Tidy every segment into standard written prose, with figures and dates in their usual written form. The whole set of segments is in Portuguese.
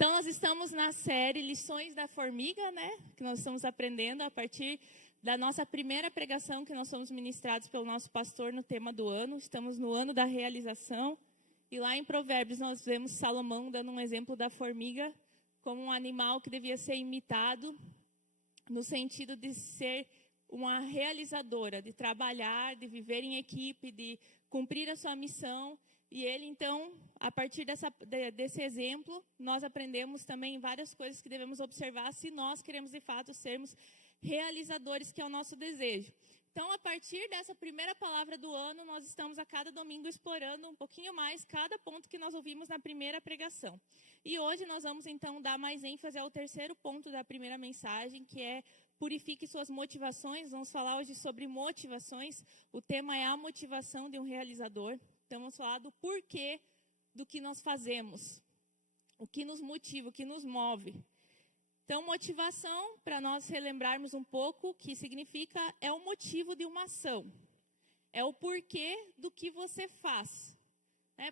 Então, nós estamos na série Lições da Formiga, né? Que nós estamos aprendendo a partir da nossa primeira pregação que nós somos ministrados pelo nosso pastor no tema do ano. Estamos no ano da realização. E lá em Provérbios nós vemos Salomão dando um exemplo da formiga como um animal que devia ser imitado no sentido de ser uma realizadora, de trabalhar, de viver em equipe, de cumprir a sua missão. E ele, então, a partir desse exemplo, nós aprendemos também várias coisas que devemos observar se nós queremos, de fato, sermos realizadores, que é o nosso desejo. Então, a partir dessa primeira palavra do ano, nós estamos a cada domingo explorando um pouquinho mais cada ponto que nós ouvimos na primeira pregação. E hoje nós vamos, então, dar mais ênfase ao terceiro ponto da primeira mensagem, que é purifique suas motivações. Vamos falar hoje sobre motivações. O tema é a motivação de um realizador. Então, vamos falar do porquê do que nós fazemos, o que nos motiva, o que nos move. Então, motivação, para nós relembrarmos um pouco, o que significa é o motivo de uma ação. É o porquê do que você faz.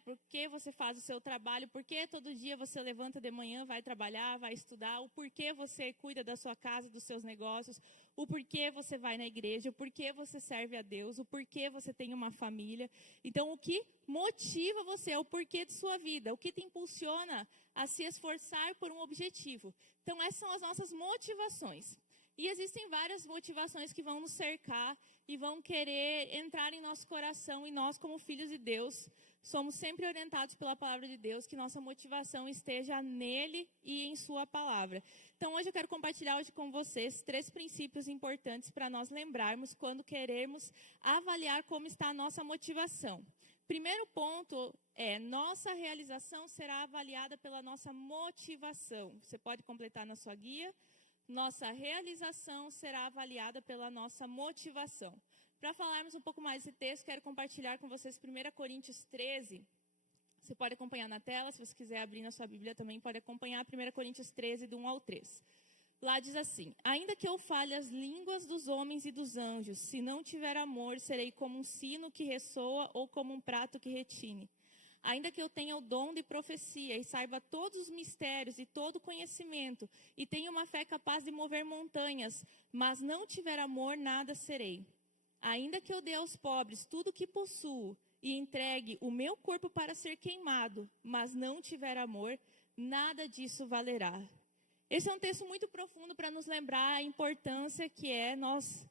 Por que você faz o seu trabalho, por que todo dia você levanta de manhã, vai trabalhar, vai estudar, o porquê você cuida da sua casa, dos seus negócios, o porquê você vai na igreja, o porquê você serve a Deus, o porquê você tem uma família. Então, o que motiva você é o porquê de sua vida, o que te impulsiona a se esforçar por um objetivo. Então, essas são as nossas motivações. E existem várias motivações que vão nos cercar e vão querer entrar em nosso coração, e nós, como filhos de Deus, somos sempre orientados pela palavra de Deus, que nossa motivação esteja nele e em sua palavra. Então, hoje eu quero compartilhar com vocês 3 princípios importantes para nós lembrarmos quando queremos avaliar como está a nossa motivação. Primeiro ponto é, nossa realização será avaliada pela nossa motivação. Você pode completar na sua guia. Nossa realização será avaliada pela nossa motivação. Para falarmos um pouco mais desse texto, quero compartilhar com vocês 1 Coríntios 13. Você pode acompanhar na tela, se você quiser abrir na sua Bíblia também pode acompanhar 1 Coríntios 13, do 1 ao 3. Lá diz assim: ainda que eu fale as línguas dos homens e dos anjos, se não tiver amor, serei como um sino que ressoa ou como um prato que retine. Ainda que eu tenha o dom de profecia e saiba todos os mistérios e todo o conhecimento, e tenha uma fé capaz de mover montanhas, mas não tiver amor, nada serei. Ainda que eu dê aos pobres tudo o que possuo e entregue o meu corpo para ser queimado, mas não tiver amor, nada disso valerá. Esse é um texto muito profundo para nos lembrar a importância que é nós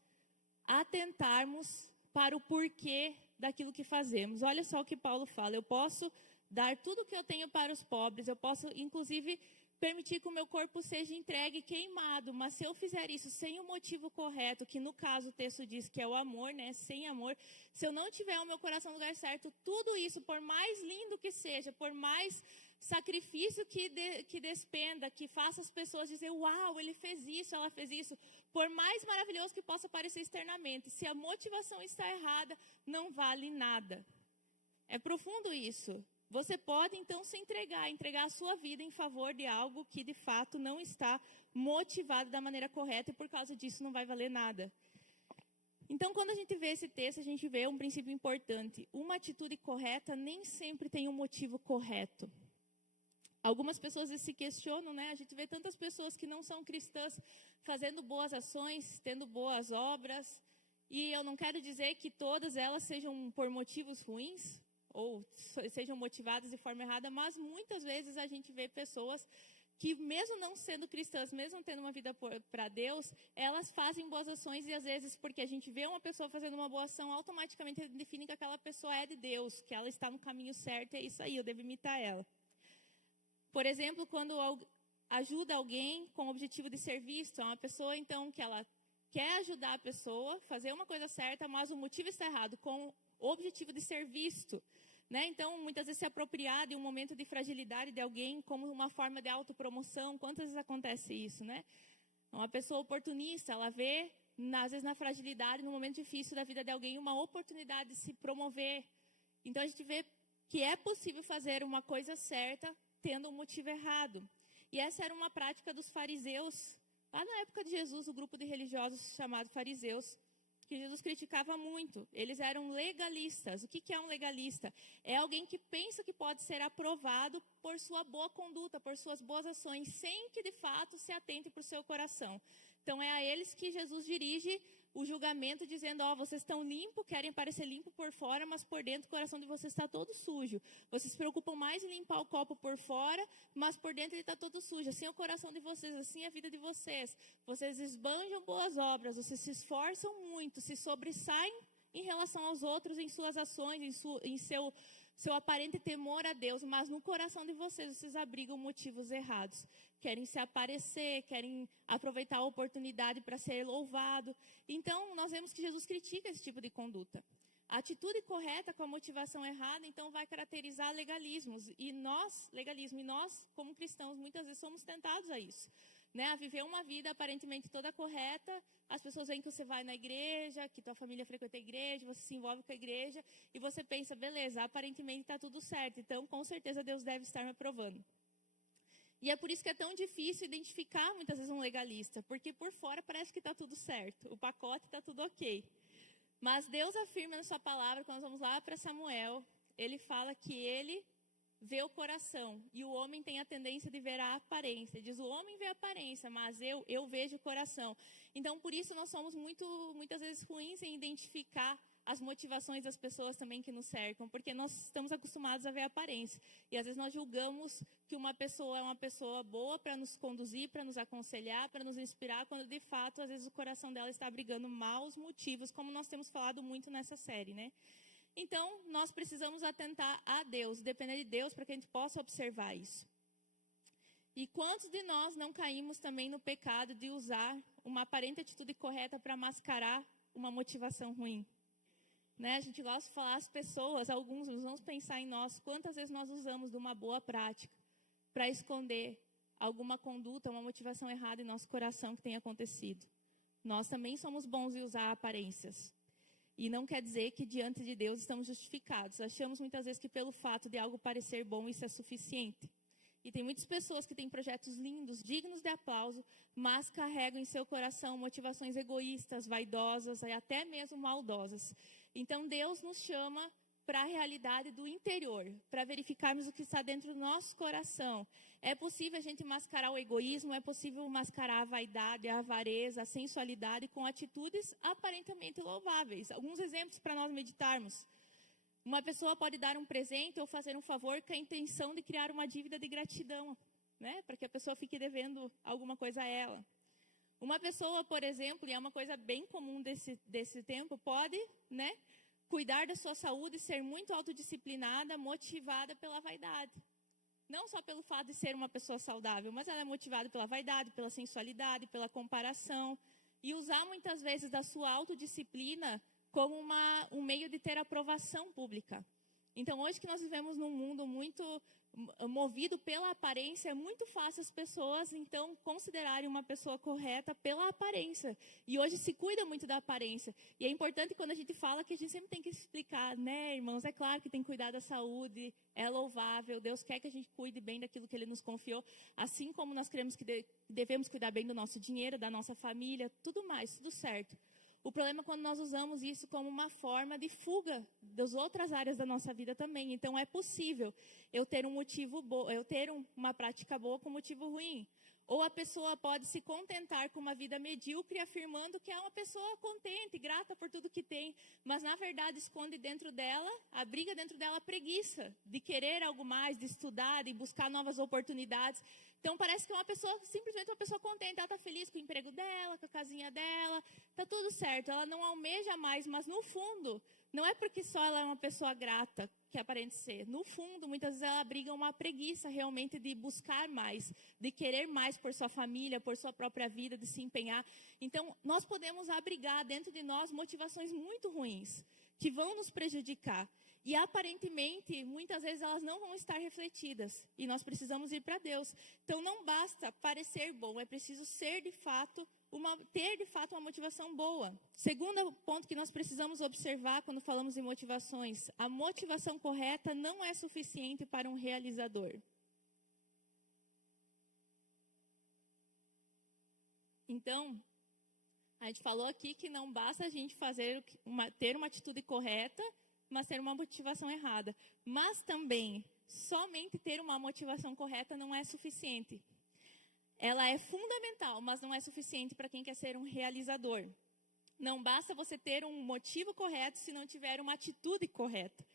atentarmos para o porquê daquilo que fazemos. Olha só o que Paulo fala: eu posso dar tudo o que eu tenho para os pobres, eu posso inclusive permitir que o meu corpo seja entregue queimado, mas se eu fizer isso sem o motivo correto, que no caso o texto diz que é o amor, né? Sem amor, se eu não tiver o meu coração no lugar certo, tudo isso, por mais lindo que seja, por mais sacrifício que despenda, que faça as pessoas dizer, uau, ele fez isso, ela fez isso, por mais maravilhoso que possa parecer externamente, se a motivação está errada, não vale nada. É profundo isso. Você pode, então, se entregar a sua vida em favor de algo que, de fato, não está motivado da maneira correta e, por causa disso, não vai valer nada. Então, quando a gente vê esse texto, a gente vê um princípio importante. Uma atitude correta nem sempre tem um motivo correto. Algumas pessoas se questionam, né? A gente vê tantas pessoas que não são cristãs fazendo boas ações, tendo boas obras. E eu não quero dizer que todas elas sejam por motivos ruins, ou sejam motivadas de forma errada, mas muitas vezes a gente vê pessoas que, mesmo não sendo cristãs, mesmo tendo uma vida para Deus, elas fazem boas ações, e às vezes porque a gente vê uma pessoa fazendo uma boa ação, automaticamente define que aquela pessoa é de Deus, que ela está no caminho certo, é isso aí, eu devo imitar ela. Por exemplo, quando ajuda alguém com o objetivo de ser visto, é uma pessoa então que ela quer ajudar a pessoa, fazer uma coisa certa, mas o motivo está errado, com o objetivo de ser visto. Né? Então, muitas vezes se apropriar de um momento de fragilidade de alguém como uma forma de autopromoção. Quantas vezes acontece isso, né? Uma pessoa oportunista, ela vê, às vezes na fragilidade, no momento difícil da vida de alguém, uma oportunidade de se promover. Então, a gente vê que é possível fazer uma coisa certa tendo um motivo errado. E essa era uma prática dos fariseus. Lá na época de Jesus, o grupo de religiosos chamado fariseus, que Jesus criticava muito. Eles eram legalistas. O que é um legalista? É alguém que pensa que pode ser aprovado por sua boa conduta, por suas boas ações, sem que de fato se atente para o seu coração. Então é a eles que Jesus dirige o julgamento, dizendo: ó, vocês estão limpos, querem parecer limpos por fora, mas por dentro o coração de vocês está todo sujo. Vocês se preocupam mais em limpar o copo por fora, mas por dentro ele está todo sujo. Assim é o coração de vocês, assim é a vida de vocês. Vocês esbanjam boas obras, vocês se esforçam muito, se sobressaem em relação aos outros, em suas ações, em seu aparente temor a Deus, mas no coração de vocês abrigam motivos errados. Querem se aparecer, querem aproveitar a oportunidade para ser louvado. Então, nós vemos que Jesus critica esse tipo de conduta. A atitude correta com a motivação errada, então, vai caracterizar legalismos. E nós, como cristãos, muitas vezes somos tentados a isso. Né, a viver uma vida aparentemente toda correta. As pessoas veem que você vai na igreja, que tua família frequenta a igreja, você se envolve com a igreja, e você pensa: beleza, aparentemente está tudo certo, então com certeza Deus deve estar me aprovando. E é por isso que é tão difícil identificar muitas vezes um legalista, porque por fora parece que está tudo certo, o pacote está tudo ok. Mas Deus afirma na sua palavra, quando nós vamos lá para Samuel, ele fala que ele vê o coração, e o homem tem a tendência de ver a aparência. Diz: o homem vê a aparência, mas eu vejo o coração. Então, por isso, nós somos muitas vezes ruins em identificar as motivações das pessoas também que nos cercam, porque nós estamos acostumados a ver a aparência. E às vezes nós julgamos que uma pessoa é uma pessoa boa para nos conduzir, para nos aconselhar, para nos inspirar, quando de fato, às vezes o coração dela está abrigando maus motivos, como nós temos falado muito nessa série, né? Então, nós precisamos atentar a Deus, depender de Deus, para que a gente possa observar isso. E quantos de nós não caímos também no pecado de usar uma aparente atitude correta para mascarar uma motivação ruim? Né? A gente gosta de falar às pessoas, alguns, vamos pensar em nós, quantas vezes nós usamos de uma boa prática para esconder alguma conduta, uma motivação errada em nosso coração que tenha acontecido. Nós também somos bons em usar aparências. E não quer dizer que diante de Deus estamos justificados. Achamos muitas vezes que pelo fato de algo parecer bom, isso é suficiente. E tem muitas pessoas que têm projetos lindos, dignos de aplauso, mas carregam em seu coração motivações egoístas, vaidosas e até mesmo maldosas. Então Deus nos chama para a realidade do interior, para verificarmos o que está dentro do nosso coração. É possível a gente mascarar o egoísmo, é possível mascarar a vaidade, a avareza, a sensualidade com atitudes aparentemente louváveis. Alguns exemplos para nós meditarmos. Uma pessoa pode dar um presente ou fazer um favor com a intenção de criar uma dívida de gratidão, né? Para que a pessoa fique devendo alguma coisa a ela. Uma pessoa, por exemplo, e é uma coisa bem comum desse tempo, pode, né, cuidar da sua saúde e ser muito autodisciplinada, motivada pela vaidade. Não só pelo fato de ser uma pessoa saudável, mas ela é motivada pela vaidade, pela sensualidade, pela comparação. E usar muitas vezes da sua autodisciplina como um meio de ter aprovação pública. Então, hoje que nós vivemos num mundo muito movido pela aparência, é muito fácil as pessoas, então, considerarem uma pessoa correta pela aparência. E hoje se cuida muito da aparência. E é importante quando a gente fala que a gente sempre tem que explicar, né, irmãos? É claro que tem que cuidar da saúde, é louvável, Deus quer que a gente cuide bem daquilo que Ele nos confiou, assim como nós queremos que devemos cuidar bem do nosso dinheiro, da nossa família, tudo mais, tudo certo. O problema é quando nós usamos isso como uma forma de fuga das outras áreas da nossa vida também. Então, é possível eu ter um motivo bom, eu ter uma prática boa com motivo ruim. Ou a pessoa pode se contentar com uma vida medíocre, afirmando que é uma pessoa contente, grata por tudo que tem. Mas, na verdade, esconde dentro dela, abriga dentro dela a preguiça de querer algo mais, de estudar, de buscar novas oportunidades. Então, parece que é uma pessoa, simplesmente uma pessoa contente. Ela está feliz com o emprego dela, com a casinha dela, está tudo certo. Ela não almeja mais, mas no fundo, não é porque só ela é uma pessoa grata que aparente ser. No fundo, muitas vezes ela abriga uma preguiça realmente de buscar mais, de querer mais por sua família, por sua própria vida, de se empenhar. Então, nós podemos abrigar dentro de nós motivações muito ruins, que vão nos prejudicar. E aparentemente, muitas vezes elas não vão estar refletidas. E nós precisamos ir para Deus. Então, não basta parecer bom, é preciso ser de fato ter de fato uma motivação boa. Segundo ponto que nós precisamos observar quando falamos em motivações: a motivação correta não é suficiente para um realizador. Então, A gente falou aqui que não basta a gente ter uma atitude correta, mas ter uma motivação errada. Mas também, somente ter uma motivação correta não é suficiente. Ela é fundamental, mas não é suficiente para quem quer ser um realizador. Não basta você ter um motivo correto se não tiver uma atitude correta.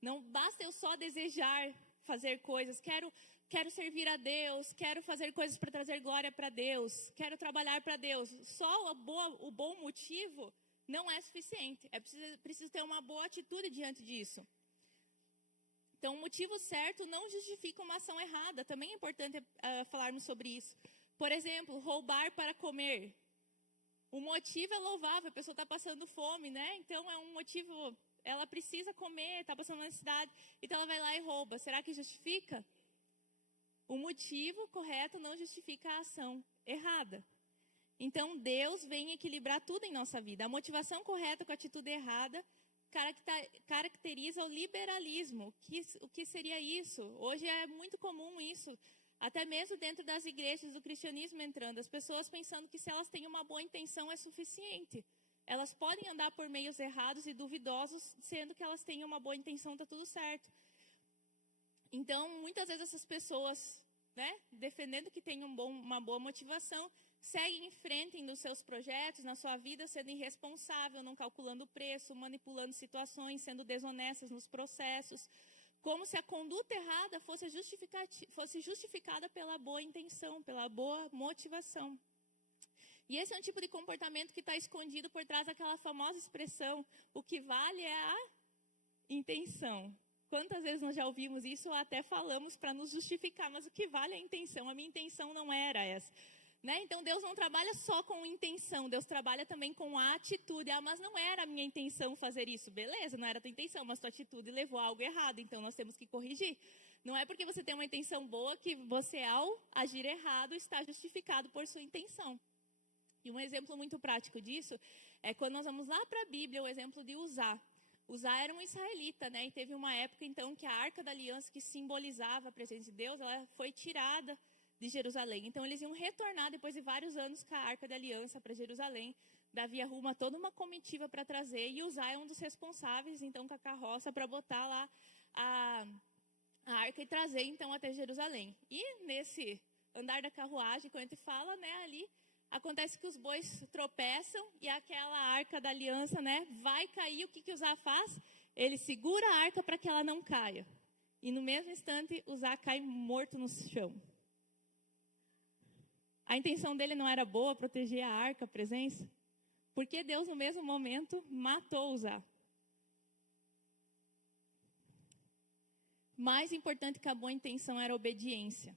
Não basta eu só desejar fazer coisas, quero servir a Deus, quero fazer coisas para trazer glória para Deus, quero trabalhar para Deus. Só o bom motivo não é suficiente. É preciso ter uma boa atitude diante disso. Então, o motivo certo não justifica uma ação errada. Também é importante falarmos sobre isso. Por exemplo, roubar para comer. O motivo é louvável, a pessoa está passando fome, né? Então, é um motivo, ela precisa comer, está passando necessidade. Então, ela vai lá e rouba. Será que justifica? O motivo correto não justifica a ação errada. Então, Deus vem equilibrar tudo em nossa vida. A motivação correta com a atitude errada caracteriza o liberalismo. O que seria isso? Hoje é muito comum isso, até mesmo dentro das igrejas do cristianismo entrando. As pessoas pensando que se elas têm uma boa intenção é suficiente. Elas podem andar por meios errados e duvidosos, sendo que elas têm uma boa intenção, está tudo certo. Então, muitas vezes essas pessoas, né, defendendo que têm uma boa motivação, seguem em frente nos seus projetos, na sua vida, sendo irresponsável, não calculando o preço, manipulando situações, sendo desonestas nos processos, como se a conduta errada fosse justificada pela boa intenção, pela boa motivação. E esse é um tipo de comportamento que está escondido por trás daquela famosa expressão, o que vale é a intenção. Quantas vezes nós já ouvimos isso ou até falamos para nos justificar, mas o que vale é a intenção, a minha intenção não era essa. Né? Então, Deus não trabalha só com intenção, Deus trabalha também com a atitude. Ah, mas não era a minha intenção fazer isso. Beleza, não era a tua intenção, mas tua atitude levou a algo errado, então nós temos que corrigir. Não é porque você tem uma intenção boa que você, ao agir errado, está justificado por sua intenção. E um exemplo muito prático disso é quando nós vamos lá para a Bíblia, o exemplo de Uzá. Uzá era um israelita, né? E teve uma época, então, que a Arca da Aliança, que simbolizava a presença de Deus, ela foi tirada de Jerusalém. Então, eles iam retornar depois de vários anos com a Arca da Aliança para Jerusalém. Davi arruma toda uma comitiva para trazer e Uzá é um dos responsáveis, então, com a carroça para botar lá a arca e trazer, então, até Jerusalém. E nesse andar da carruagem, quando a gente fala, né, ali, acontece que os bois tropeçam e aquela Arca da Aliança, né, vai cair. O que Uzá faz? Ele segura a arca para que ela não caia. E no mesmo instante, Uzá cai morto no chão. A intenção dele não era boa, proteger a arca, a presença? Porque Deus, no mesmo momento, matou Uzá. Mais importante que a boa intenção era a obediência.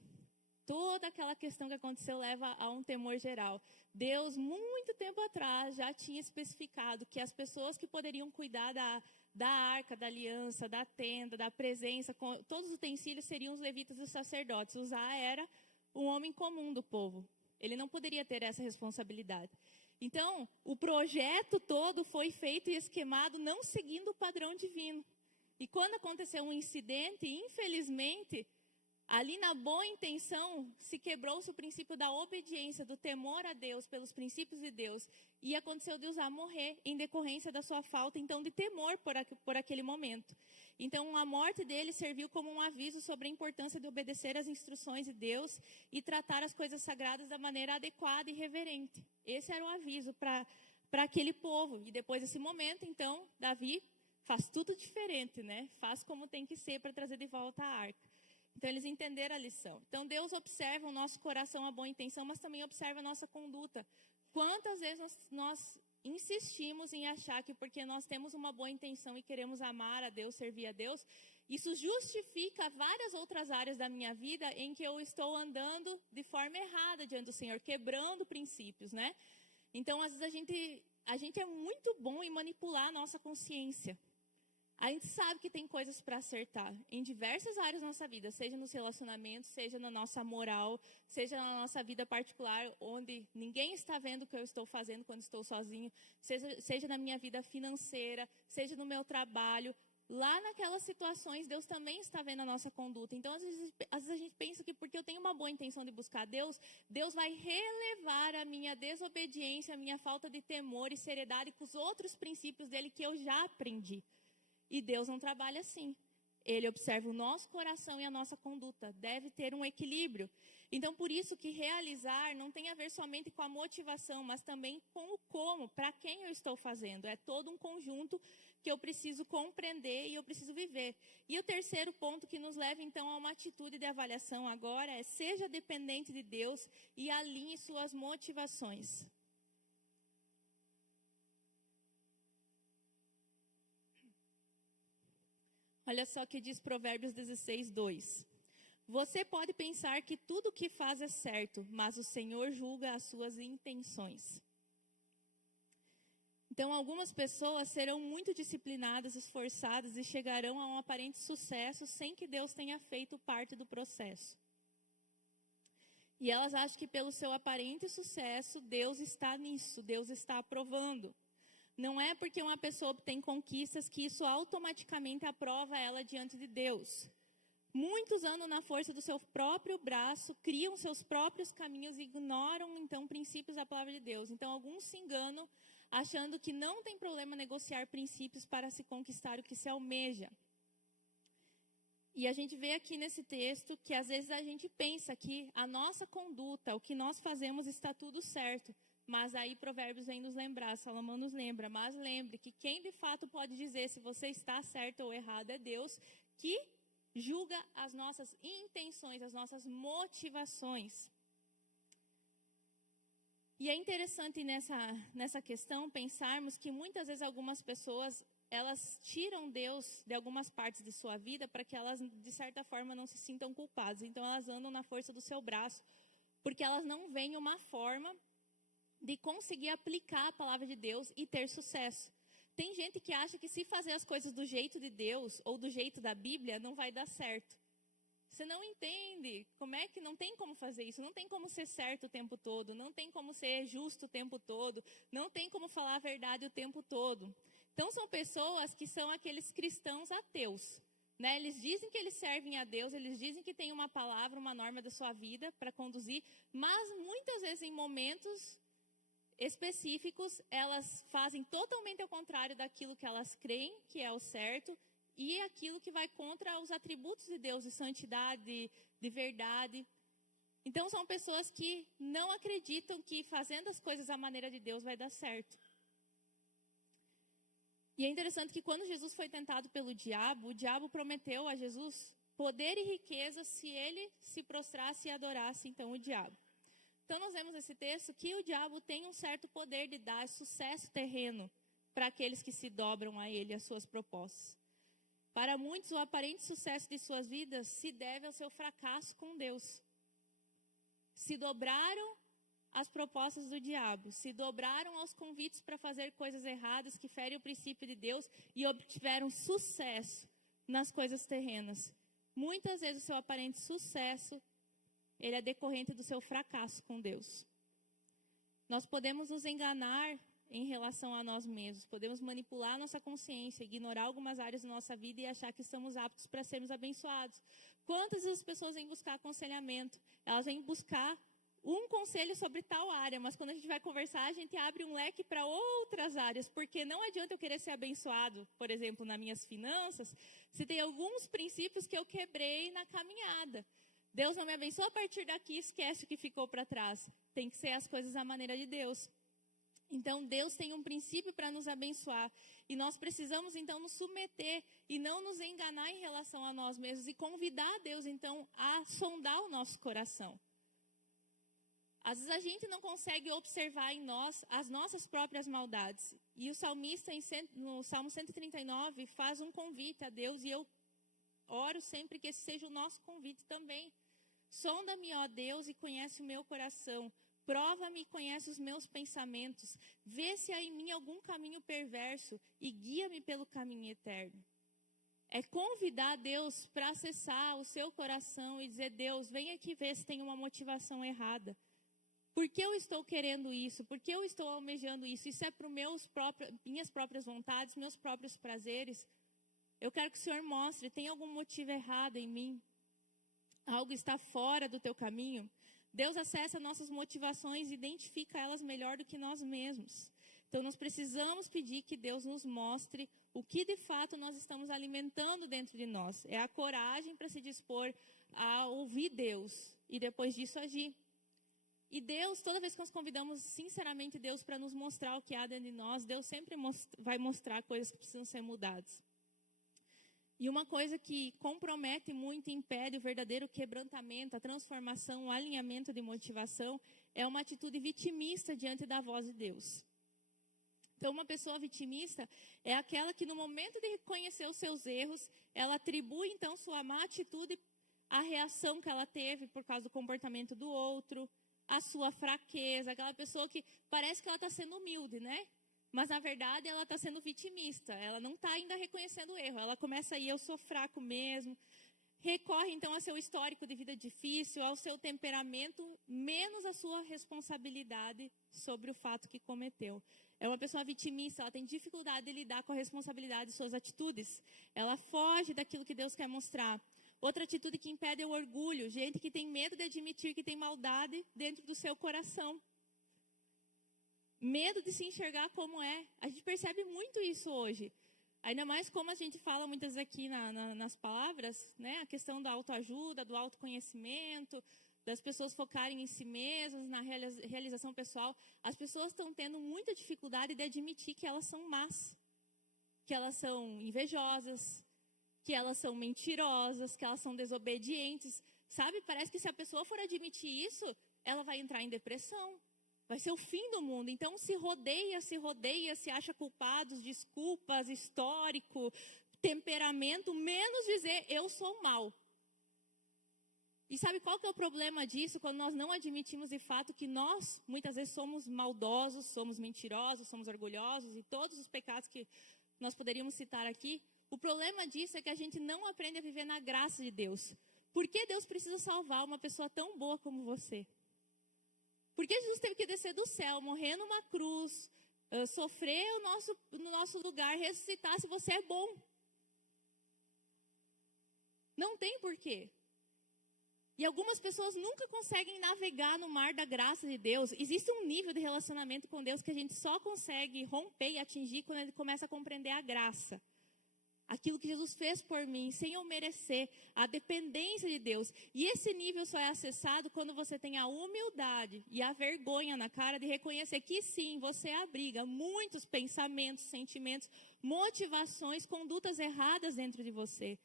Toda aquela questão que aconteceu leva a um temor geral. Deus, muito tempo atrás, já tinha especificado que as pessoas que poderiam cuidar da arca, da aliança, da tenda, da presença, todos os utensílios seriam os levitas e os sacerdotes. Uzá era um homem comum do povo. Ele não poderia ter essa responsabilidade. Então, o projeto todo foi feito e esquemado não seguindo o padrão divino. E quando aconteceu um incidente, infelizmente, ali na boa intenção, se quebrou-se o princípio da obediência, do temor a Deus, pelos princípios de Deus. E aconteceu de Uzá morrer em decorrência da sua falta, então, de temor por aquele momento. Então, a morte dele serviu como um aviso sobre a importância de obedecer às instruções de Deus e tratar as coisas sagradas da maneira adequada e reverente. Esse era o aviso para aquele povo. E depois desse momento, então, Davi faz tudo diferente, né? Faz como tem que ser para trazer de volta a arca. Então, eles entenderam a lição. Então, Deus observa o nosso coração, a boa intenção, mas também observa a nossa conduta. Quantas vezes nós insistimos em achar que porque nós temos uma boa intenção e queremos amar a Deus, servir a Deus, isso justifica várias outras áreas da minha vida em que eu estou andando de forma errada diante do Senhor, quebrando princípios, né? Então, às vezes, a gente é muito bom em manipular a nossa consciência. A gente sabe que tem coisas para acertar em diversas áreas da nossa vida, seja nos relacionamentos, seja na nossa moral, seja na nossa vida particular, onde ninguém está vendo o que eu estou fazendo quando estou sozinho, seja na minha vida financeira, seja no meu trabalho. lá naquelas situações, Deus também está vendo a nossa conduta. Então, às vezes a gente pensa que porque eu tenho uma boa intenção de buscar Deus, Deus vai relevar a minha desobediência, a minha falta de temor e seriedade com os outros princípios dele que eu já aprendi. E Deus não trabalha assim. Ele observa o nosso coração e a nossa conduta. Deve ter um equilíbrio. Então, por isso que realizar não tem a ver somente com a motivação, mas também com o como, para quem eu estou fazendo. É todo um conjunto que eu preciso compreender e eu preciso viver. E o terceiro ponto que nos leva, então, a uma atitude de avaliação agora é: seja dependente de Deus e alinhe suas motivações. Olha só o que diz Provérbios 16, 2. Você pode pensar que tudo o que faz é certo, mas o Senhor julga as suas intenções. Então, algumas pessoas serão muito disciplinadas, esforçadas e chegarão a um aparente sucesso sem que Deus tenha feito parte do processo. E elas acham que pelo seu aparente sucesso, Deus está nisso, Deus está aprovando. Não é porque uma pessoa obtém conquistas que isso automaticamente aprova ela diante de Deus. Muitos andam na força do seu próprio braço, criam seus próprios caminhos e ignoram, então, princípios da palavra de Deus. Então, alguns se enganam, achando que não tem problema negociar princípios para se conquistar o que se almeja. E a gente vê aqui nesse texto que, às vezes, a gente pensa que a nossa conduta, o que nós fazemos, está tudo certo. Mas aí Provérbios vem nos lembrar, Salomão nos lembra, mas lembre que quem de fato pode dizer se você está certo ou errado é Deus, que julga as nossas intenções, as nossas motivações. E é interessante nessa questão pensarmos que muitas vezes algumas pessoas, elas tiram Deus de algumas partes de sua vida para que elas, de certa forma, não se sintam culpadas. Então elas andam na força do seu braço, porque elas não veem uma forma de conseguir aplicar a palavra de Deus e ter sucesso. Tem gente que acha que se fazer as coisas do jeito de Deus ou do jeito da Bíblia, não vai dar certo. Você não entende como é que não tem como fazer isso, não tem como ser certo o tempo todo, não tem como ser justo o tempo todo, não tem como falar a verdade o tempo todo. Então são pessoas que são aqueles cristãos ateus. Né? Eles dizem que eles servem a Deus, eles dizem que tem uma palavra, uma norma da sua vida para conduzir, mas muitas vezes em momentos específicos, elas fazem totalmente ao contrário daquilo que elas creem que é o certo e aquilo que vai contra os atributos de Deus, de santidade, de verdade. Então, são pessoas que não acreditam que fazendo as coisas à maneira de Deus vai dar certo. E é interessante que quando Jesus foi tentado pelo diabo, o diabo prometeu a Jesus poder e riqueza se ele se prostrasse e adorasse, então, o diabo. Então, nós vemos nesse texto que o diabo tem um certo poder de dar sucesso terreno para aqueles que se dobram a ele, às suas propostas. Para muitos, o aparente sucesso de suas vidas se deve ao seu fracasso com Deus. Se dobraram às propostas do diabo, se dobraram aos convites para fazer coisas erradas que ferem o princípio de Deus e obtiveram sucesso nas coisas terrenas. Muitas vezes, o seu aparente sucesso ele é decorrente do seu fracasso com Deus. Nós podemos nos enganar em relação a nós mesmos. Podemos manipular a nossa consciência, ignorar algumas áreas da nossa vida e achar que estamos aptos para sermos abençoados. Quantas vezes as pessoas vêm buscar aconselhamento? Elas vêm buscar um conselho sobre tal área, mas quando a gente vai conversar, a gente abre um leque para outras áreas, porque não adianta eu querer ser abençoado, por exemplo, nas minhas finanças, se tem alguns princípios que eu quebrei na caminhada. Deus não me abençoa, a partir daqui esquece o que ficou para trás. Tem que ser as coisas à maneira de Deus. Então, Deus tem um princípio para nos abençoar. E nós precisamos, então, nos submeter e não nos enganar em relação a nós mesmos. E convidar a Deus, então, a sondar o nosso coração. Às vezes a gente não consegue observar em nós as nossas próprias maldades. E o salmista, no Salmo 139, faz um convite a Deus. E eu oro sempre que esse seja o nosso convite também. Sonda-me, ó Deus, e conhece o meu coração. Prova-me e conhece os meus pensamentos. Vê se há em mim algum caminho perverso e guia-me pelo caminho eterno. É convidar Deus para acessar o seu coração e dizer: Deus, vem aqui ver se tem uma motivação errada. Por que eu estou querendo isso? Por que eu estou almejando isso? Isso é para minhas próprias vontades, meus próprios prazeres? Eu quero que o Senhor mostre, tem algum motivo errado em mim? Algo está fora do teu caminho? Deus acessa nossas motivações e identifica elas melhor do que nós mesmos. Então, nós precisamos pedir que Deus nos mostre o que de fato nós estamos alimentando dentro de nós. É a coragem para se dispor a ouvir Deus e depois disso agir. E Deus, toda vez que nós convidamos sinceramente Deus para nos mostrar o que há dentro de nós, Deus sempre vai mostrar coisas que precisam ser mudadas. E uma coisa que compromete muito e impede o verdadeiro quebrantamento, a transformação, o alinhamento de motivação, é uma atitude vitimista diante da voz de Deus. Então, uma pessoa vitimista é aquela que no momento de reconhecer os seus erros, ela atribui então sua má atitude à reação que ela teve por causa do comportamento do outro, a sua fraqueza, aquela pessoa que parece que ela está sendo humilde, né? Mas, na verdade, ela está sendo vitimista. Ela não está ainda reconhecendo o erro. Ela começa aí, eu sou fraco mesmo. Recorre, então, ao seu histórico de vida difícil, ao seu temperamento, menos a sua responsabilidade sobre o fato que cometeu. É uma pessoa vitimista, ela tem dificuldade de lidar com a responsabilidade de suas atitudes. Ela foge daquilo que Deus quer mostrar. Outra atitude que impede é o orgulho. Gente que tem medo de admitir que tem maldade dentro do seu coração. Medo de se enxergar como é. A gente percebe muito isso hoje. Ainda mais como a gente fala muitas vezes aqui nas palavras, né? A questão da autoajuda, do autoconhecimento, das pessoas focarem em si mesmas, na realização pessoal. As pessoas estão tendo muita dificuldade de admitir que elas são más, que elas são invejosas, que elas são mentirosas, que elas são desobedientes. Sabe, parece que se a pessoa for admitir isso, ela vai entrar em depressão. Vai ser o fim do mundo. Então, se rodeia, se acha culpados, desculpas, histórico, temperamento, menos dizer, eu sou mal. E sabe qual que é o problema disso? Quando nós não admitimos de fato que nós, muitas vezes, somos maldosos, somos mentirosos, somos orgulhosos e todos os pecados que nós poderíamos citar aqui. O problema disso é que a gente não aprende a viver na graça de Deus. Por que Deus precisa salvar uma pessoa tão boa como você? Por que Jesus teve que descer do céu, morrer numa cruz, sofrer no nosso lugar, ressuscitar se você é bom? Não tem porquê. E algumas pessoas nunca conseguem navegar no mar da graça de Deus. Existe um nível de relacionamento com Deus que a gente só consegue romper e atingir quando ele começa a compreender a graça. Aquilo que Jesus fez por mim, sem eu merecer, a dependência de Deus. E esse nível só é acessado quando você tem a humildade e a vergonha na cara de reconhecer que sim, você abriga muitos pensamentos, sentimentos, motivações, condutas erradas dentro de você.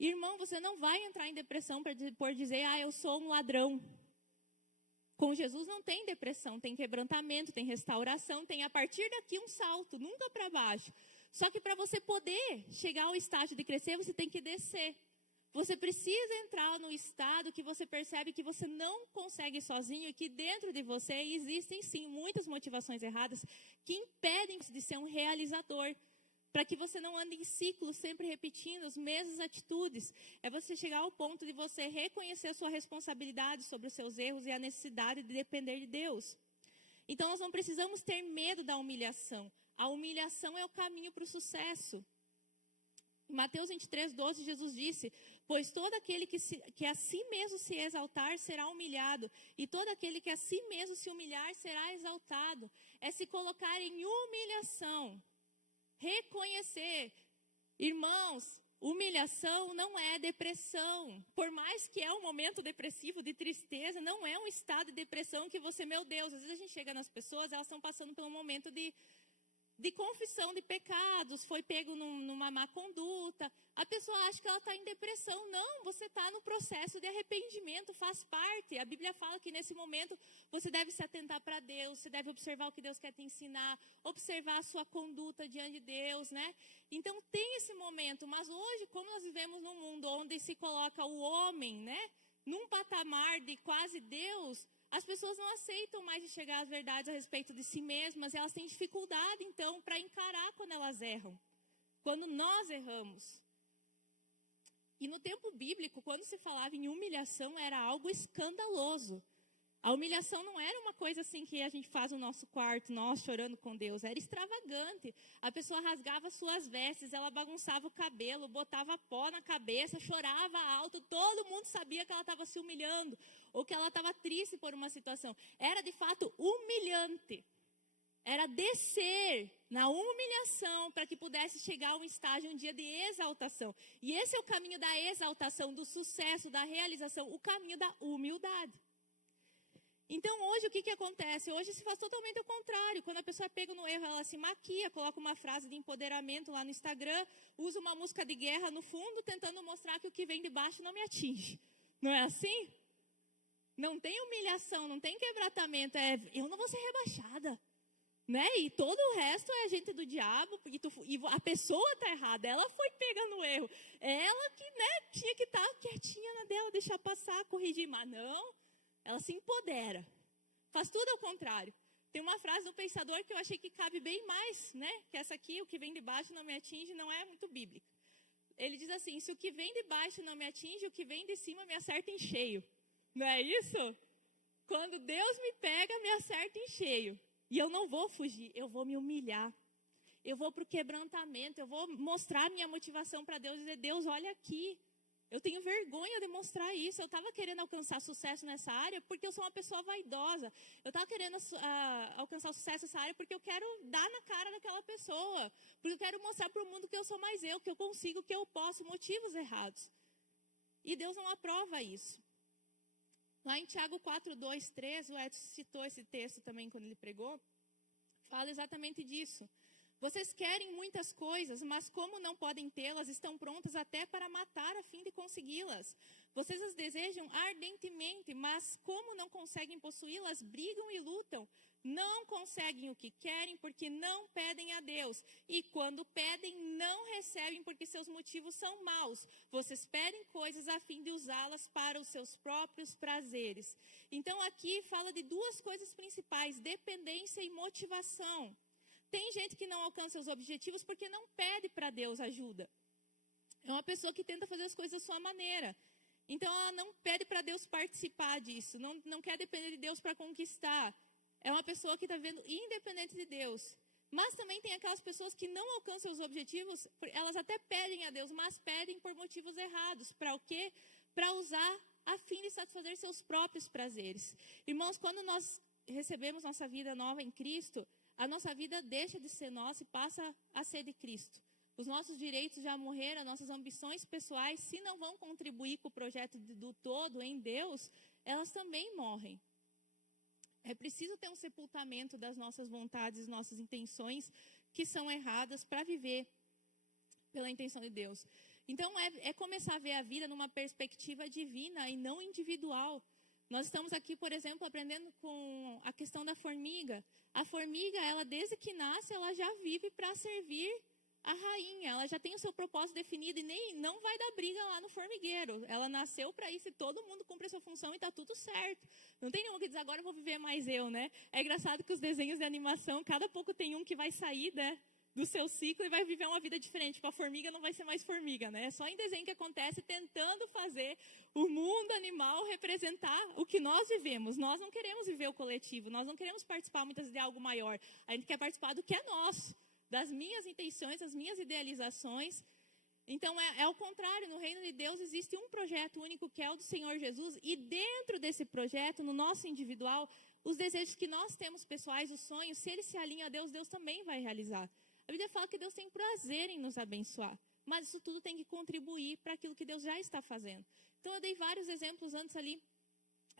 Irmão, você não vai entrar em depressão por dizer, eu sou um ladrão. Com Jesus não tem depressão, tem quebrantamento, tem restauração, tem a partir daqui um salto, nunca para baixo. Só que para você poder chegar ao estágio de crescer, você tem que descer. Você precisa entrar no estado que você percebe que você não consegue sozinho e que dentro de você existem sim muitas motivações erradas que impedem de ser um realizador. Para que você não ande em ciclos, sempre repetindo as mesmas atitudes. É você chegar ao ponto de você reconhecer a sua responsabilidade sobre os seus erros e a necessidade de depender de Deus. Então, nós não precisamos ter medo da humilhação. A humilhação é o caminho para o sucesso. Em Mateus 23:12, Jesus disse, pois todo aquele que a si mesmo se exaltar será humilhado, e todo aquele que a si mesmo se humilhar será exaltado. É se colocar em humilhação. Reconhecer. Irmãos, humilhação não é depressão. Por mais que é um momento depressivo, de tristeza, não é um estado de depressão que você, meu Deus, às vezes a gente chega nas pessoas, elas estão passando por um momento de confissão de pecados, foi pego numa má conduta. A pessoa acha que ela está em depressão. Não, você está no processo de arrependimento, faz parte. A Bíblia fala que nesse momento você deve se atentar para Deus, você deve observar o que Deus quer te ensinar, observar a sua conduta diante de Deus, né? Então tem esse momento, mas hoje, como nós vivemos num mundo onde se coloca o homem, né, num patamar de quase Deus, as pessoas não aceitam mais enxergar as verdades a respeito de si mesmas. Elas têm dificuldade, então, para encarar quando elas erram. Quando nós erramos. E no tempo bíblico, quando se falava em humilhação, era algo escandaloso. A humilhação não era uma coisa assim que a gente faz no nosso quarto, nós chorando com Deus. Era extravagante. A pessoa rasgava suas vestes, ela bagunçava o cabelo, botava pó na cabeça, chorava alto. Todo mundo sabia que ela estava se humilhando ou que ela estava triste por uma situação. Era de fato humilhante. Era descer na humilhação para que pudesse chegar a um estágio, um dia de exaltação. E esse é o caminho da exaltação, do sucesso, da realização, o caminho da humildade. Então, hoje, o que acontece? Hoje se faz totalmente o contrário. Quando a pessoa pega no erro, ela se maquia, coloca uma frase de empoderamento lá no Instagram, usa uma música de guerra no fundo, tentando mostrar que o que vem de baixo não me atinge. Não é assim? Não tem humilhação, não tem quebrantamento. Eu não vou ser rebaixada. Né? E todo o resto é gente do diabo, e a pessoa está errada, ela foi pega no erro. Ela que, né, tinha que estar quietinha na dela, deixar passar, corrigir, mas não. Ela se empodera. Faz tudo ao contrário. Tem uma frase do pensador que eu achei que cabe bem mais, né? Que essa aqui, o que vem de baixo não me atinge, não é muito bíblica. Ele diz assim, se o que vem de baixo não me atinge, o que vem de cima me acerta em cheio. Não é isso? Quando Deus me pega, me acerta em cheio. E eu não vou fugir, eu vou me humilhar. Eu vou para o quebrantamento, eu vou mostrar minha motivação para Deus e dizer, Deus, olha aqui. Eu tenho vergonha de mostrar isso. Eu estava querendo alcançar sucesso nessa área porque eu sou uma pessoa vaidosa. Eu estava querendo alcançar sucesso nessa área porque eu quero dar na cara daquela pessoa. Porque eu quero mostrar para o mundo que eu sou mais eu, que eu consigo, que eu posso. Motivos errados. E Deus não aprova isso. Lá em Tiago 4, 2, 3, o Edson citou esse texto também quando ele pregou. Fala exatamente disso. Vocês querem muitas coisas, mas como não podem tê-las, estão prontas até para matar a fim de consegui-las. Vocês as desejam ardentemente, mas como não conseguem possuí-las, brigam e lutam. Não conseguem o que querem porque não pedem a Deus. E quando pedem, não recebem porque seus motivos são maus. Vocês pedem coisas a fim de usá-las para os seus próprios prazeres. Então aqui fala de duas coisas principais, dependência e motivação. Tem gente que não alcança os objetivos porque não pede para Deus ajuda. É uma pessoa que tenta fazer as coisas da sua maneira. Então, ela não pede para Deus participar disso. Não quer depender de Deus para conquistar. É uma pessoa que está vendo independente de Deus. Mas também tem aquelas pessoas que não alcançam os objetivos. Elas até pedem a Deus, mas pedem por motivos errados. Para o quê? Para usar a fim de satisfazer seus próprios prazeres. Irmãos, quando nós recebemos nossa vida nova em Cristo, a nossa vida deixa de ser nossa e passa a ser de Cristo. Os nossos direitos já morreram, as nossas ambições pessoais, se não vão contribuir com o projeto do todo em Deus, elas também morrem. É preciso ter um sepultamento das nossas vontades, nossas intenções que são erradas para viver pela intenção de Deus. Então, é começar a ver a vida numa perspectiva divina e não individual. Nós estamos aqui, por exemplo, aprendendo com a questão da formiga. A formiga, ela desde que nasce, ela já vive para servir a rainha. Ela já tem o seu propósito definido e não vai dar briga lá no formigueiro. Ela nasceu para isso e todo mundo cumpre a sua função e está tudo certo. Não tem nenhum que diz, agora eu vou viver mais eu, né? É engraçado que os desenhos de animação, cada pouco tem um que vai sair, né, do seu ciclo e vai viver uma vida diferente. Tipo, a formiga não vai ser mais formiga, né? É só em desenho que acontece tentando fazer o mundo animal representar o que nós vivemos. Nós não queremos viver o coletivo, nós não queremos participar muitas vezes de algo maior. A gente quer participar do que é nosso, das minhas intenções, das minhas idealizações. Então, é ao contrário, no reino de Deus existe um projeto único que é o do Senhor Jesus. E dentro desse projeto, no nosso individual, os desejos que nós temos pessoais, os sonhos, se eles se alinham a Deus, Deus também vai realizar. A Bíblia fala que Deus tem prazer em nos abençoar, mas isso tudo tem que contribuir para aquilo que Deus já está fazendo. Então, eu dei vários exemplos antes ali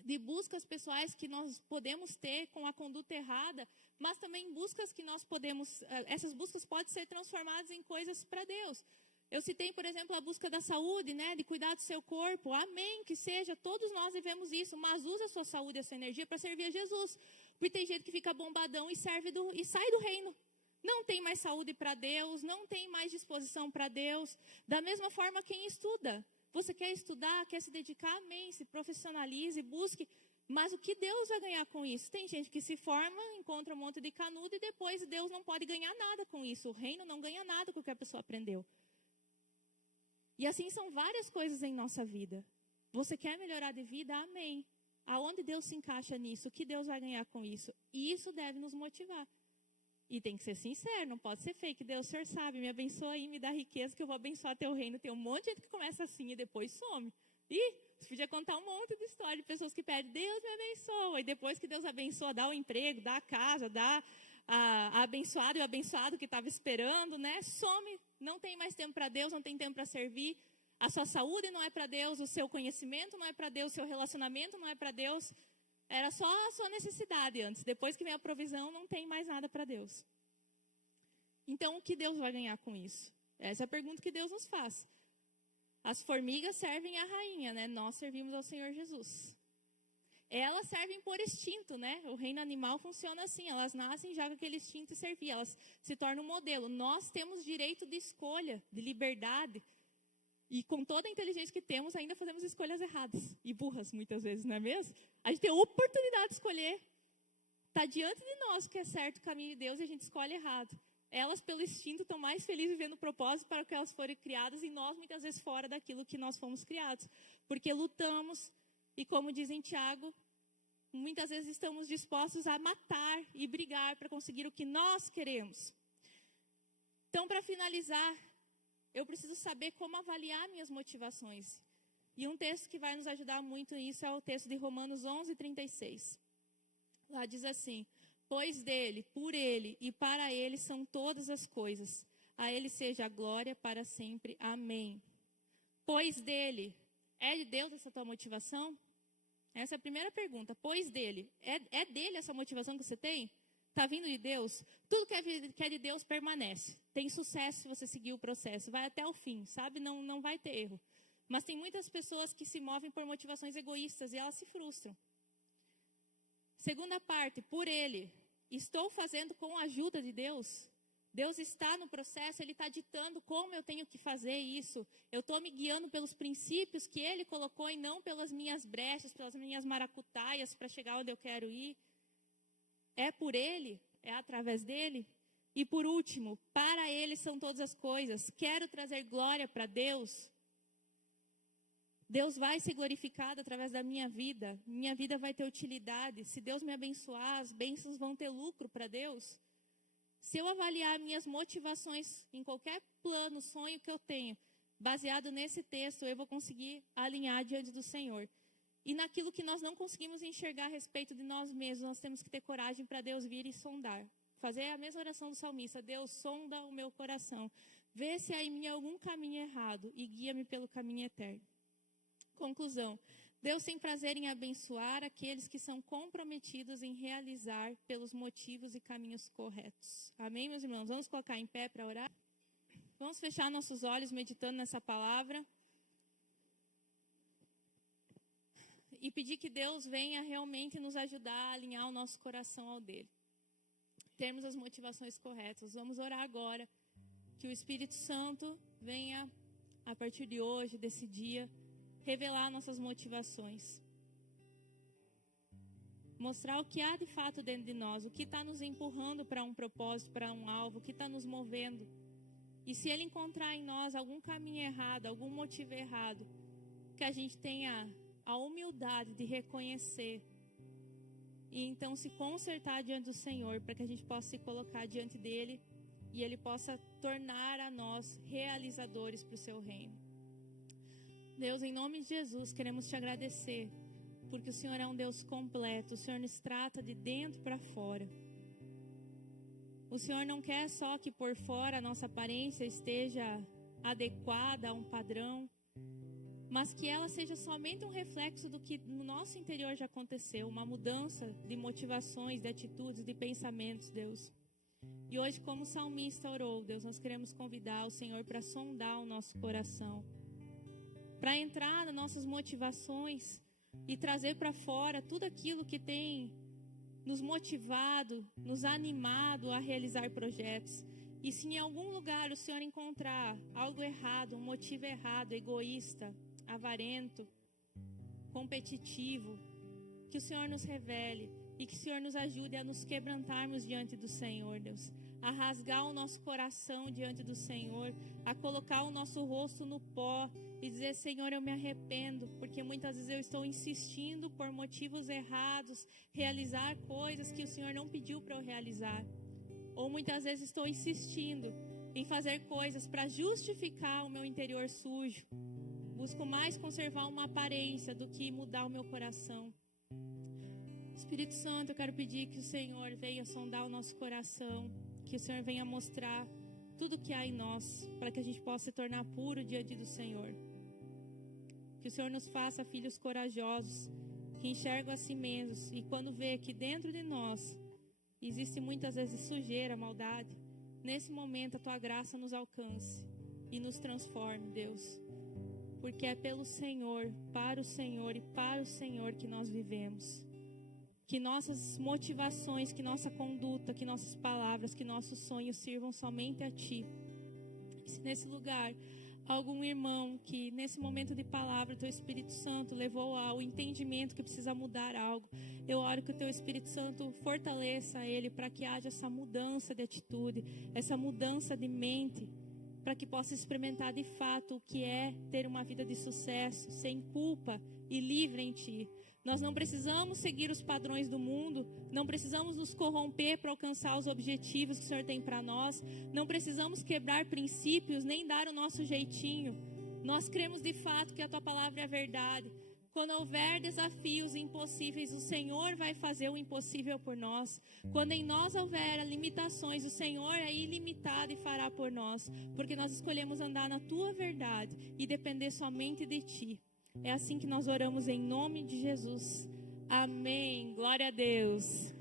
de buscas pessoais que nós podemos ter com a conduta errada, mas também buscas que nós podemos, essas buscas podem ser transformadas em coisas para Deus. Eu citei, por exemplo, a busca da saúde, né, de cuidar do seu corpo. Amém, que seja, todos nós vivemos isso, mas use a sua saúde e a sua energia para servir a Jesus. Porque tem gente que fica bombadão e sai do reino. Não tem mais saúde para Deus, não tem mais disposição para Deus. Da mesma forma, quem estuda. Você quer estudar, quer se dedicar, amém, se profissionalize, busque. Mas o que Deus vai ganhar com isso? Tem gente que se forma, encontra um monte de canudo e depois Deus não pode ganhar nada com isso. O reino não ganha nada com o que a pessoa aprendeu. E assim são várias coisas em nossa vida. Você quer melhorar de vida? Amém. Aonde Deus se encaixa nisso? O que Deus vai ganhar com isso? E isso deve nos motivar. E tem que ser sincero, não pode ser fake. Deus, o Senhor sabe, me abençoa aí, me dá riqueza, que eu vou abençoar teu reino. Tem um monte de gente que começa assim e depois some. Você podia contar um monte de história de pessoas que pedem, Deus me abençoa. E depois que Deus abençoa, dá o emprego, dá a casa, dá a abençoado e o abençoado que estava esperando, né? Some, não tem mais tempo para Deus, não tem tempo para servir. A sua saúde não é para Deus, o seu conhecimento não é para Deus, o seu relacionamento não é para Deus. Era só a sua necessidade antes. Depois que vem a provisão, não tem mais nada para Deus. Então, o que Deus vai ganhar com isso? Essa é a pergunta que Deus nos faz. As formigas servem à rainha, né? Nós servimos ao Senhor Jesus. Elas servem por instinto, né? O reino animal funciona assim. Elas nascem já com aquele instinto de servir. Elas se tornam um modelo. Nós temos direito de escolha, de liberdade. E com toda a inteligência que temos, ainda fazemos escolhas erradas. E burras, muitas vezes, não é mesmo? A gente tem a oportunidade de escolher. Está diante de nós o que é certo, o caminho de Deus, e a gente escolhe errado. Elas, pelo instinto, estão mais felizes vivendo o propósito para o que elas foram criadas, e nós, muitas vezes, fora daquilo que nós fomos criados. Porque lutamos, e como diz em Tiago, muitas vezes estamos dispostos a matar e brigar para conseguir o que nós queremos. Então, para finalizar, eu preciso saber como avaliar minhas motivações. E um texto que vai nos ajudar muito nisso é o texto de Romanos 11:36. Lá diz assim: pois dele, por ele e para ele são todas as coisas. A ele seja a glória para sempre. Amém. Pois dele, é de Deus essa tua motivação? Essa é a primeira pergunta. Pois dele, é dele essa motivação que você tem? Está vindo de Deus? Tudo que é de Deus permanece. Tem sucesso se você seguir o processo. Vai até o fim, sabe? Não vai ter erro. Mas tem muitas pessoas que se movem por motivações egoístas e elas se frustram. Segunda parte, por ele. Estou fazendo com a ajuda de Deus? Deus está no processo, Ele está ditando como eu tenho que fazer isso. Eu estou me guiando pelos princípios que Ele colocou e não pelas minhas brechas, pelas minhas maracutaias para chegar onde eu quero ir. É por Ele? É através dEle? E por último, para Ele são todas as coisas. Quero trazer glória para Deus. Deus vai ser glorificado através da minha vida. Minha vida vai ter utilidade. Se Deus me abençoar, as bênçãos vão ter lucro para Deus. Se eu avaliar minhas motivações em qualquer plano, sonho que eu tenho, baseado nesse texto, eu vou conseguir alinhar diante do Senhor. E naquilo que nós não conseguimos enxergar a respeito de nós mesmos, nós temos que ter coragem para Deus vir e sondar. Fazer a mesma oração do salmista: Deus, sonda o meu coração. Vê se há em mim algum caminho errado e guia-me pelo caminho eterno. Conclusão: Deus tem prazer em abençoar aqueles que são comprometidos em realizar pelos motivos e caminhos corretos. Amém, meus irmãos? Vamos colocar em pé para orar? Vamos fechar nossos olhos meditando nessa palavra. E pedir que Deus venha realmente nos ajudar a alinhar o nosso coração ao dele. Termos as motivações corretas. Vamos orar agora. Que o Espírito Santo venha, a partir de hoje, desse dia, revelar nossas motivações. Mostrar o que há de fato dentro de nós, o que está nos empurrando para um propósito, para um alvo, o que está nos movendo. E se Ele encontrar em nós algum caminho errado, algum motivo errado, que a gente tenha a humildade de reconhecer e então se consertar diante do Senhor, para que a gente possa se colocar diante dEle e Ele possa tornar a nós realizadores para o Seu reino. Deus, em nome de Jesus, queremos Te agradecer, porque o Senhor é um Deus completo, o Senhor nos trata de dentro para fora. O Senhor não quer só que por fora a nossa aparência esteja adequada a um padrão, mas que ela seja somente um reflexo do que no nosso interior já aconteceu, uma mudança de motivações, de atitudes, de pensamentos, Deus. E hoje, como o salmista orou, Deus, nós queremos convidar o Senhor para sondar o nosso coração, para entrar nas nossas motivações e trazer para fora tudo aquilo que tem nos motivado, nos animado a realizar projetos. E se em algum lugar o Senhor encontrar algo errado, um motivo errado, egoísta, avarento, competitivo, que o Senhor nos revele e que o Senhor nos ajude a nos quebrantarmos diante do Senhor, Deus, a rasgar o nosso coração diante do Senhor, a colocar o nosso rosto no pó e dizer: Senhor, eu me arrependo, porque muitas vezes eu estou insistindo por motivos errados, realizar coisas que o Senhor não pediu para eu realizar. Ou muitas vezes estou insistindo em fazer coisas para justificar o meu interior sujo. Busco mais conservar uma aparência do que mudar o meu coração. Espírito Santo, eu quero pedir que o Senhor venha sondar o nosso coração, que o Senhor venha mostrar tudo que há em nós, para que a gente possa se tornar puro diante do Senhor. Que o Senhor nos faça filhos corajosos, que enxergam a si mesmos, e quando vê que dentro de nós existe muitas vezes sujeira, maldade, nesse momento a Tua graça nos alcance e nos transforme, Deus. Porque é pelo Senhor, para o Senhor e para o Senhor que nós vivemos. Que nossas motivações, que nossa conduta, que nossas palavras, que nossos sonhos sirvam somente a Ti. E se nesse lugar algum irmão que nesse momento de palavra o Teu Espírito Santo levou ao entendimento que precisa mudar algo, eu oro que o Teu Espírito Santo fortaleça ele para que haja essa mudança de atitude, essa mudança de mente, para que possa experimentar de fato o que é ter uma vida de sucesso, sem culpa e livre em Ti. Nós não precisamos seguir os padrões do mundo, não precisamos nos corromper para alcançar os objetivos que o Senhor tem para nós, não precisamos quebrar princípios, nem dar o nosso jeitinho. Nós cremos de fato que a Tua palavra é a verdade. Quando houver desafios impossíveis, o Senhor vai fazer o impossível por nós. Quando em nós houver limitações, o Senhor é ilimitado e fará por nós, porque nós escolhemos andar na Tua verdade e depender somente de Ti. É assim que nós oramos em nome de Jesus. Amém. Glória a Deus.